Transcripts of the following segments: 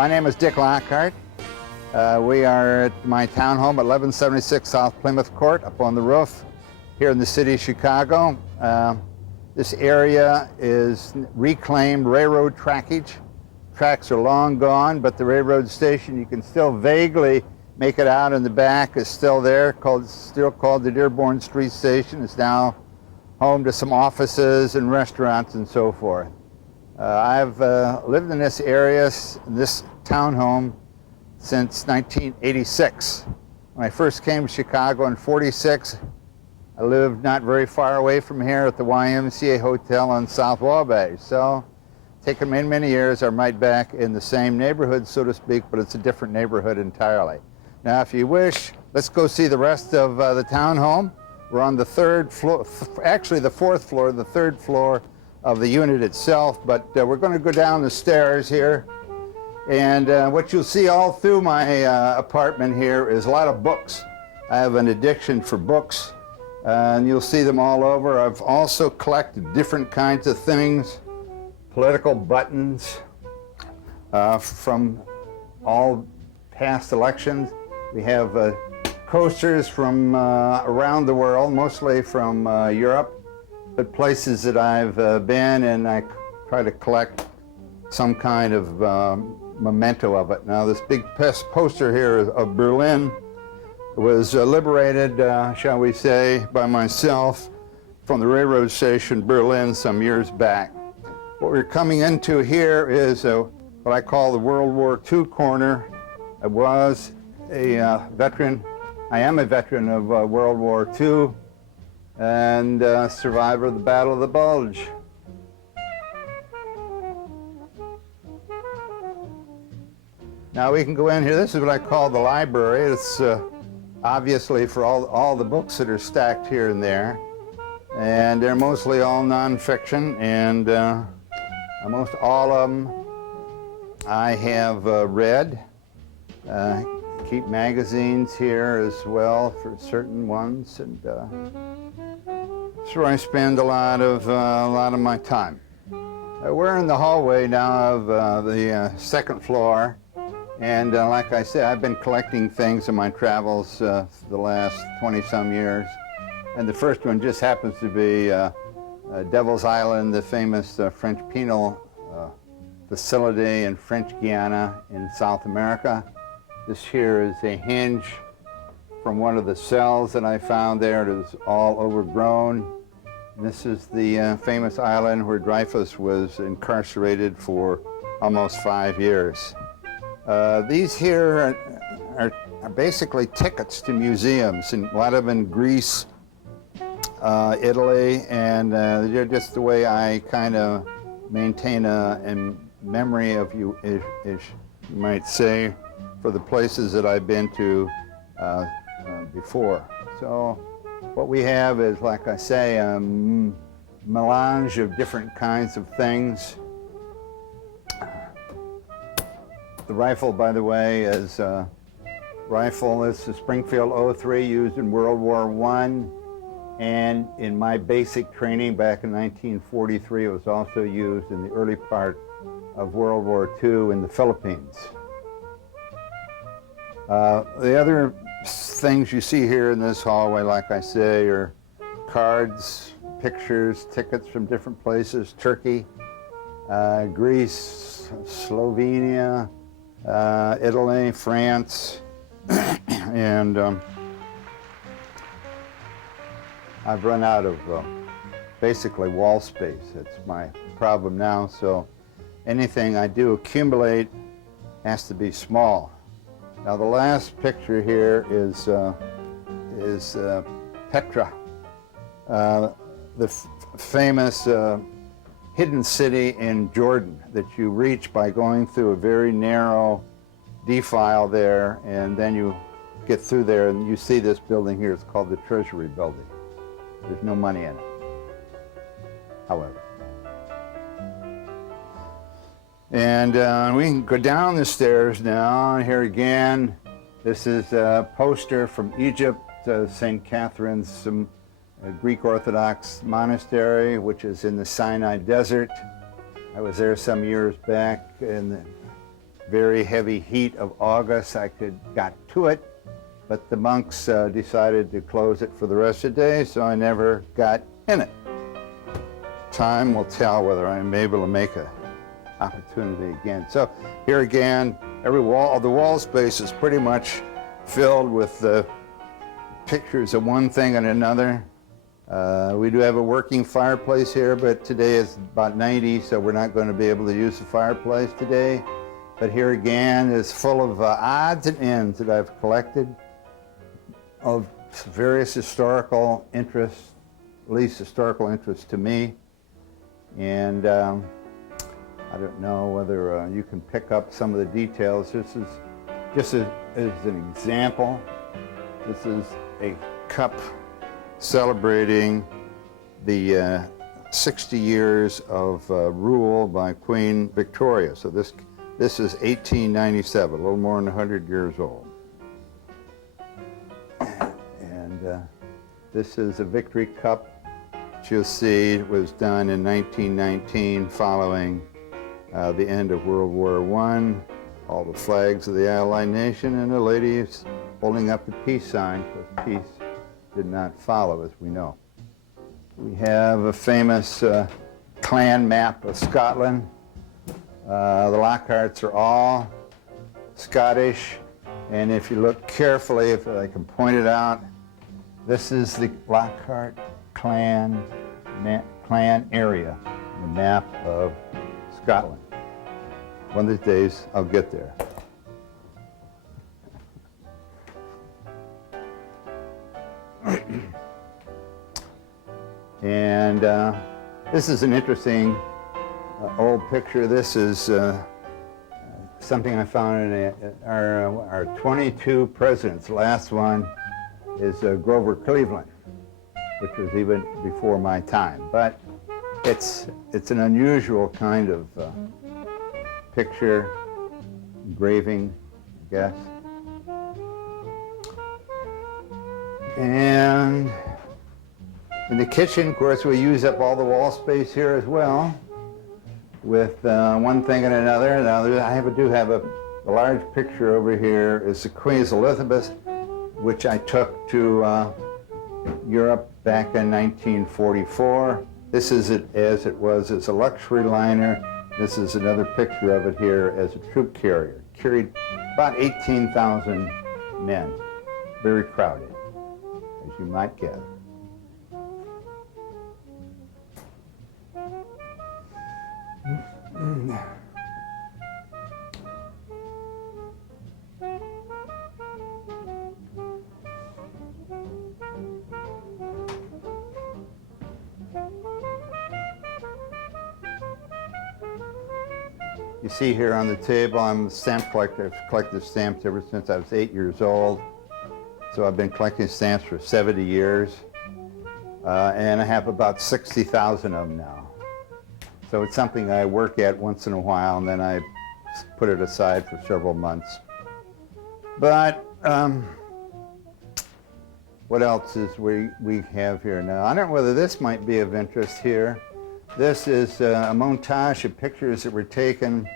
My name is Dick Lockhart. We are at my townhome at 1176 South Plymouth Court up on the roof here in the city of Chicago. This area is reclaimed railroad trackage. Tracks are long gone, but the railroad station, you can still vaguely make it out in the back, is still there, still called the Dearborn Street Station. It's now home to some offices and restaurants and so forth. I've lived in this area, this townhome, since 1986. When I first came to Chicago in '46, I lived not very far away from here at the YMCA Hotel on South Wabash. So, taken many, many years, I'm right back in the same neighborhood, so to speak, but it's a different neighborhood entirely. Now, if you wish, let's go see the rest of the townhome. We're on the third floor, actually the fourth floor, the third floor of the unit itself, but we're going to go down the stairs here. And what you'll see all through my apartment here is a lot of books. I have an addiction for books, and you'll see them all over. I've also collected different kinds of things, political buttons from all past elections. We have coasters from around the world, mostly from Europe, but places that I've been, and I try to collect some kind of memento of it. Now, this big poster here of Berlin was liberated, shall we say, by myself from the railroad station Berlin some years back. What we're coming into here is what I call the World War II corner. I was a veteran. I am a veteran of World War II and survivor of the Battle of the Bulge. Now we can go in here. This is what I call the library. It's obviously for all the books that are stacked here and there. And they're mostly all nonfiction, and almost all of them I have read. Keep magazines here as well for certain ones, and that's where I spend a lot of my time. We're in the hallway now of the second floor, and like I said, I've been collecting things in my travels the last 20-some years, and the first one just happens to be Devil's Island, the famous French penal facility in French Guiana in South America. This here is a hinge from one of the cells that I found there. It is all overgrown. And this is the famous island where Dreyfus was incarcerated for almost 5 years. These here are basically tickets to museums, and a lot of them in Greece, Italy, and they're just the way I kind of maintain a memory of you, as you might say, for the places that I've been to before. So what we have is, like I say, a melange of different kinds of things. The rifle, by the way, is a rifle. It's a Springfield 03 used in World War I, and in my basic training back in 1943, it was also used in the early part of World War II in the Philippines. The other things you see here in this hallway, like I say, are cards, pictures, tickets from different places: Turkey, Greece, Slovenia, Italy, France, and I've run out of basically wall space. That's my problem now, so anything I do accumulate has to be small. Now, the last picture here is Petra, the famous hidden city in Jordan that you reach by going through a very narrow defile there, and then you get through there and you see this building here. It's called the Treasury Building. There's no money in it, however. And we can go down the stairs now. Here again, this is a poster from Egypt, St. Catherine's Greek Orthodox monastery, which is in the Sinai Desert. I was there some years back in the very heavy heat of August, I got to it, but the monks decided to close it for the rest of the day, so I never got in it. Time will tell whether I'm able to make an opportunity again. So here again, the wall space is pretty much filled with the pictures of one thing and another. We do have a working fireplace here, but today it's about 90, so we're not going to be able to use the fireplace today. But here again is full of odds and ends that I've collected of various historical interests, at least historical interests to me. And I don't know whether you can pick up some of the details. This is just as an example. This is a cup celebrating the 60 years of rule by Queen Victoria. So this is 1897, a little more than 100 years old. And this is a victory cup. You'll see it was done in 1919 following the end of World War I. All the flags of the Allied nation, and the lady is holding up the peace sign, because peace did not follow, as we know. We have a famous clan map of Scotland. The Lockharts are all Scottish, and if you look carefully, if I can point it out, this is the Lockhart clan area, the map of Scotland. One of these days, I'll get there. And this is an interesting old picture. This is something I found in our 22 presidents. The last one is Grover Cleveland, which was even before my time. But it's an unusual kind of picture, engraving, I guess. And in the kitchen, of course, we use up all the wall space here as well, with one thing and another. Now, I do have a large picture over here. It's the Queen Elizabeth, which I took to Europe back in 1944. This is it as it was as a luxury liner. This is another picture of it here as a troop carrier. Carried about 18,000 men, very crowded, as you might guess. You see here on the table, I'm a stamp collector. I've collected stamps ever since I was 8 years old. So I've been collecting stamps for 70 years. And I have about 60,000 of them now. So it's something I work at once in a while, and then I put it aside for several months. But what else is we have here now? I don't know whether this might be of interest here. This is a montage of pictures that were taken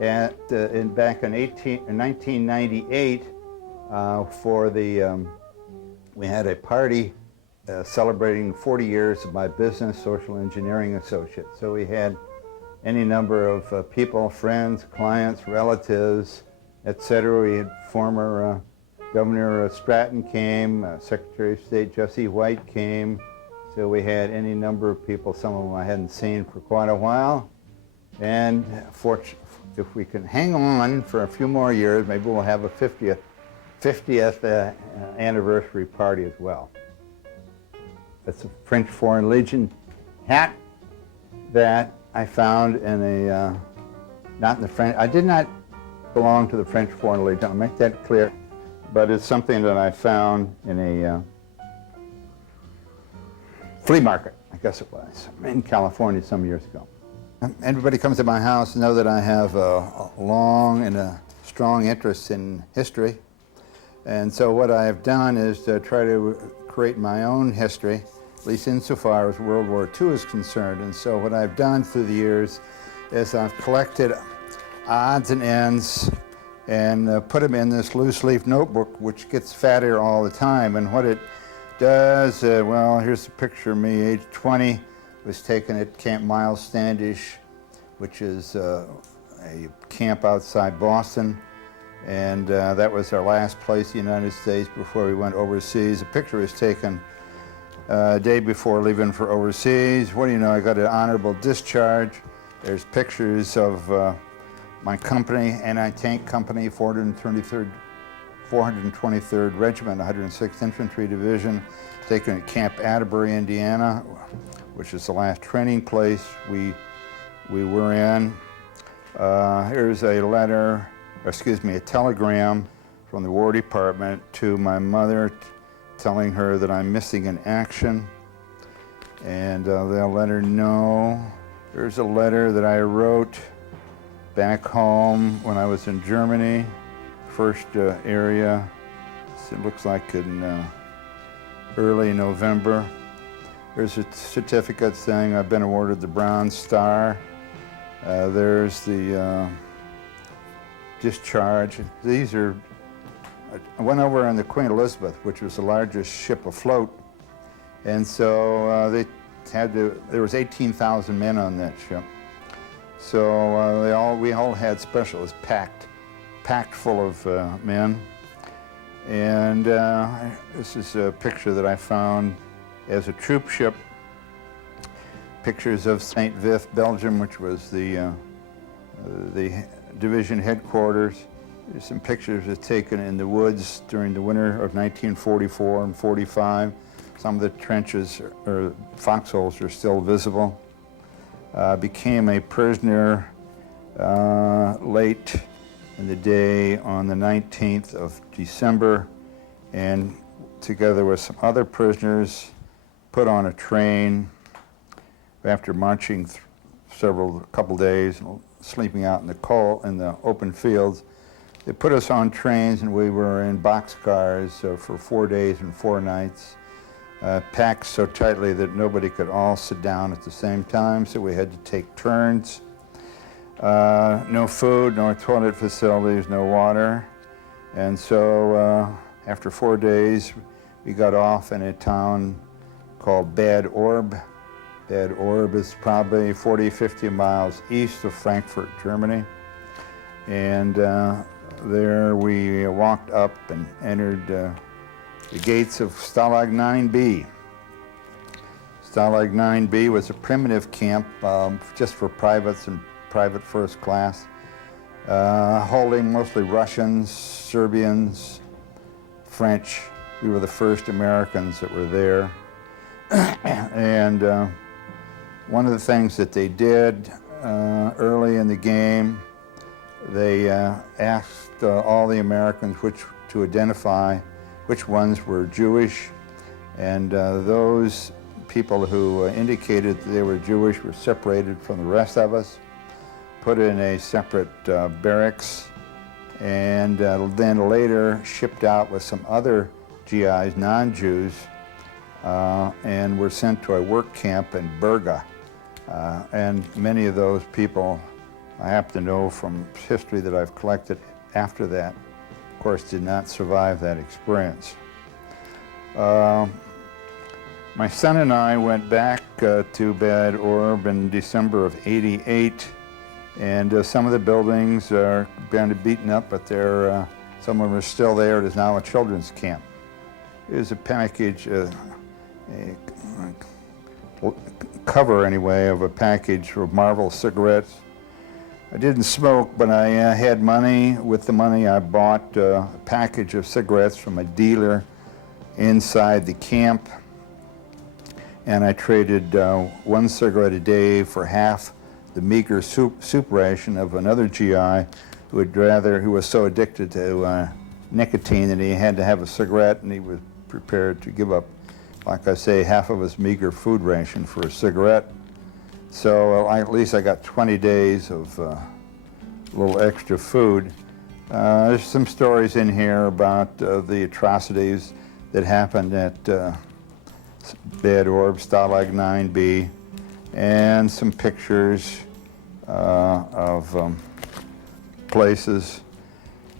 back in 1998 for the, we had a party celebrating 40 years of my business, Social Engineering Associate. So we had any number of people, friends, clients, relatives, etc. We had former Governor Stratton came, Secretary of State Jesse White came. So we had any number of people, some of them I hadn't seen for quite a while. And if we can hang on for a few more years, maybe we'll have a 50th anniversary party as well. That's a French Foreign Legion hat that I found in a, not in the French, I did not belong to the French Foreign Legion, I'll make that clear, but it's something that I found in a flea market, I guess it was, in California some years ago. Everybody comes to my house know that I have a long and a strong interest in history. And so what I have done is to try to create my own history, at least insofar as World War II is concerned. And so what I've done through the years is I've collected odds and ends and put them in this loose leaf notebook, which gets fatter all the time. And what it does, well, here's a picture of me, age 20, was taken at Camp Miles Standish, which is a camp outside Boston. And that was our last place in the United States before we went overseas. The picture was taken a day before leaving for overseas. What do you know, I got an honorable discharge. There's pictures of my company, Anti-Tank Company, 423rd Regiment, 106th Infantry Division, taken at Camp Atterbury, Indiana, which is the last training place we were in. Here's a letter, a telegram from the War Department to my mother telling her that I'm missing in action, and they'll let her know. Here's a letter that I wrote back home when I was in Germany, first area. It looks like in early November. There's a certificate saying I've been awarded the Bronze Star. There's the discharge. These are, I went over on the Queen Elizabeth, which was the largest ship afloat, and so there was 18,000 men on that ship. So we all had specialists packed full of men. And this is a picture that I found as a troop ship. Pictures of St. Vith, Belgium, which was the division headquarters. There's some pictures taken in the woods during the winter of 1944 and 45. Some of the trenches or foxholes are still visible. Became a prisoner late in the day on the 19th of December, and together with some other prisoners put on a train after marching a couple days and sleeping out in the open fields. They put us on trains, and we were in boxcars for 4 days and 4 nights. Packed so tightly that nobody could all sit down at the same time, so we had to take turns. No food, no toilet facilities, no water. And so after 4 days, we got off in a town called Bad Orb. Bad Orb is probably 40, 50 miles east of Frankfurt, Germany. And there we walked up and entered the gates of Stalag 9B. Stalag 9B was a primitive camp just for privates and private first class, holding mostly Russians, Serbians, French. We were the first Americans that were there. And one of the things that they did early in the game, they asked all the Americans to identify which ones were Jewish, and those people who indicated that they were Jewish were separated from the rest of us, put in a separate barracks, and then later shipped out with some other GIs, non-Jews, and were sent to a work camp in Berga. And many of those people, I happen to know from history that I've collected after that, of course, did not survive that experience. My son and I went back to Bad Orb in December of '88, and some of the buildings are kind of beaten up, but some of them are still there. It is now a children's camp. There's a package, a cover anyway, of a package of Marlboro cigarettes. I didn't smoke, but I had money. With the money, I bought a package of cigarettes from a dealer inside the camp, and I traded 1 cigarette a day for half the meager soup ration of another GI who was so addicted to nicotine that he had to have a cigarette, and he was prepared to give up, like I say, half of his meager food ration for a cigarette. So at least I got 20 days of a little extra food. There's some stories in here about the atrocities that happened at Bad Orb, Stalag 9B, and some pictures of places.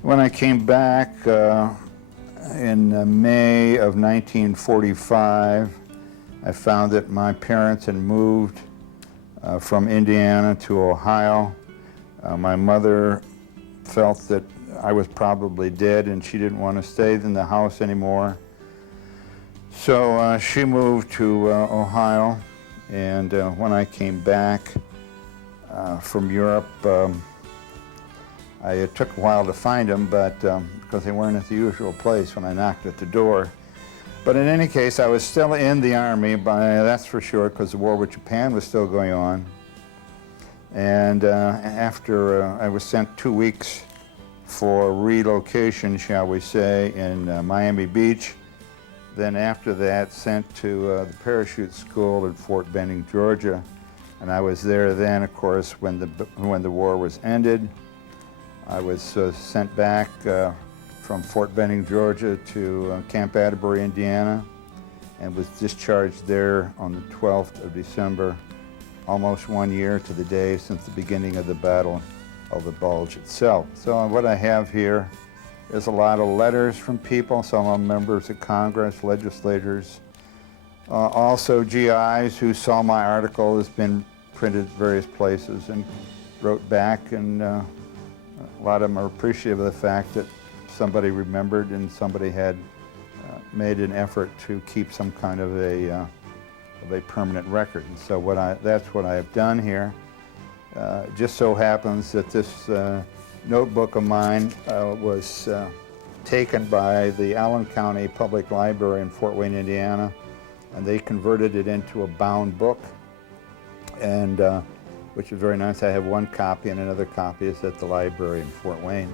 When I came back in May of 1945, I found that my parents had moved from Indiana to Ohio. My mother felt that I was probably dead and she didn't want to stay in the house anymore. So she moved to Ohio, and when I came back from Europe, it took a while to find them, but because they weren't at the usual place when I knocked at the door. But in any case, I was still in the Army, that's for sure, because the war with Japan was still going on. And after I was sent 2 weeks for relocation, shall we say, in Miami Beach. Then after that, sent to the parachute school in Fort Benning, Georgia. And I was there then, of course, when the war was ended. I was sent back from Fort Benning, Georgia to Camp Atterbury, Indiana, and was discharged there on the 12th of December, almost 1 year to the day since the beginning of the Battle of the Bulge itself. So what I have here is a lot of letters from people, some of them members of Congress, legislators, also GIs who saw my article has been printed various places and wrote back, and a lot of them are appreciative of the fact that somebody remembered and somebody had made an effort to keep some kind of a permanent record. And so that's what I have done here. It just so happens that this notebook of mine was taken by the Allen County Public Library in Fort Wayne, Indiana, and they converted it into a bound book, and which is very nice. I have one copy, and another copy is at the library in Fort Wayne.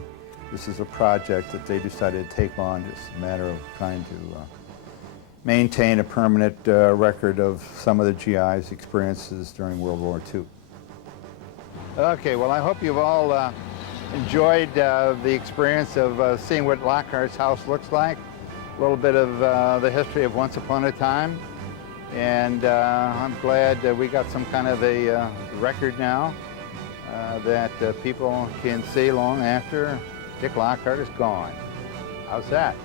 This is a project that they decided to take on, just a matter of trying to maintain a permanent record of some of the GI's experiences during World War II. Okay, well, I hope you've all enjoyed the experience of seeing what Lockhart's house looks like, a little bit of the history of Once Upon a Time, and I'm glad that we got some kind of a record now that people can see long after Dick Lockhart is gone. How's that?